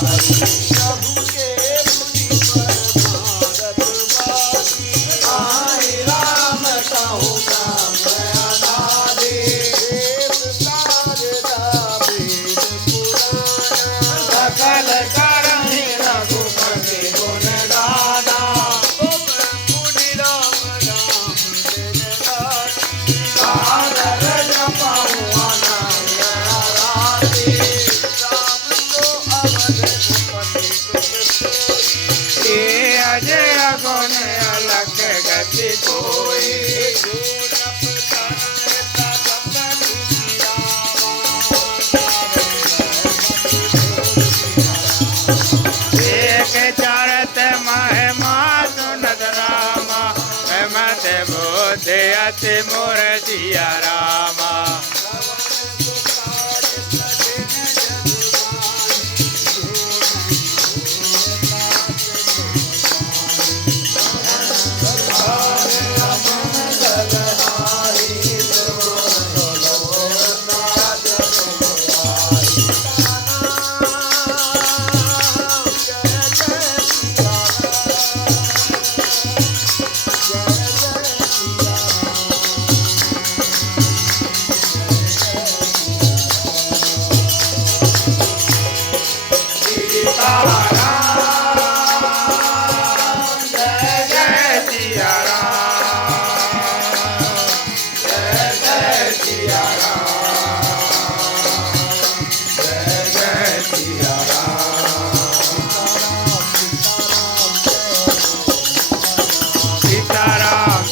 प्रभु के मुनि पर भारतवासी आई राम कहूँ नाम अनादि वेद शारदा वेद पुराण सकल करहि रघुपति गुण गाना तुम मुनि राम राम दिन राति सादर जपहु अनन्य राति राम तो अवधि पति तुम सोई ये अजय गुण अलग गति कोई जो जप करता तब एक चरत महिमा सुनत रामा मत बोधे अति मोर सिया रामा सीताराम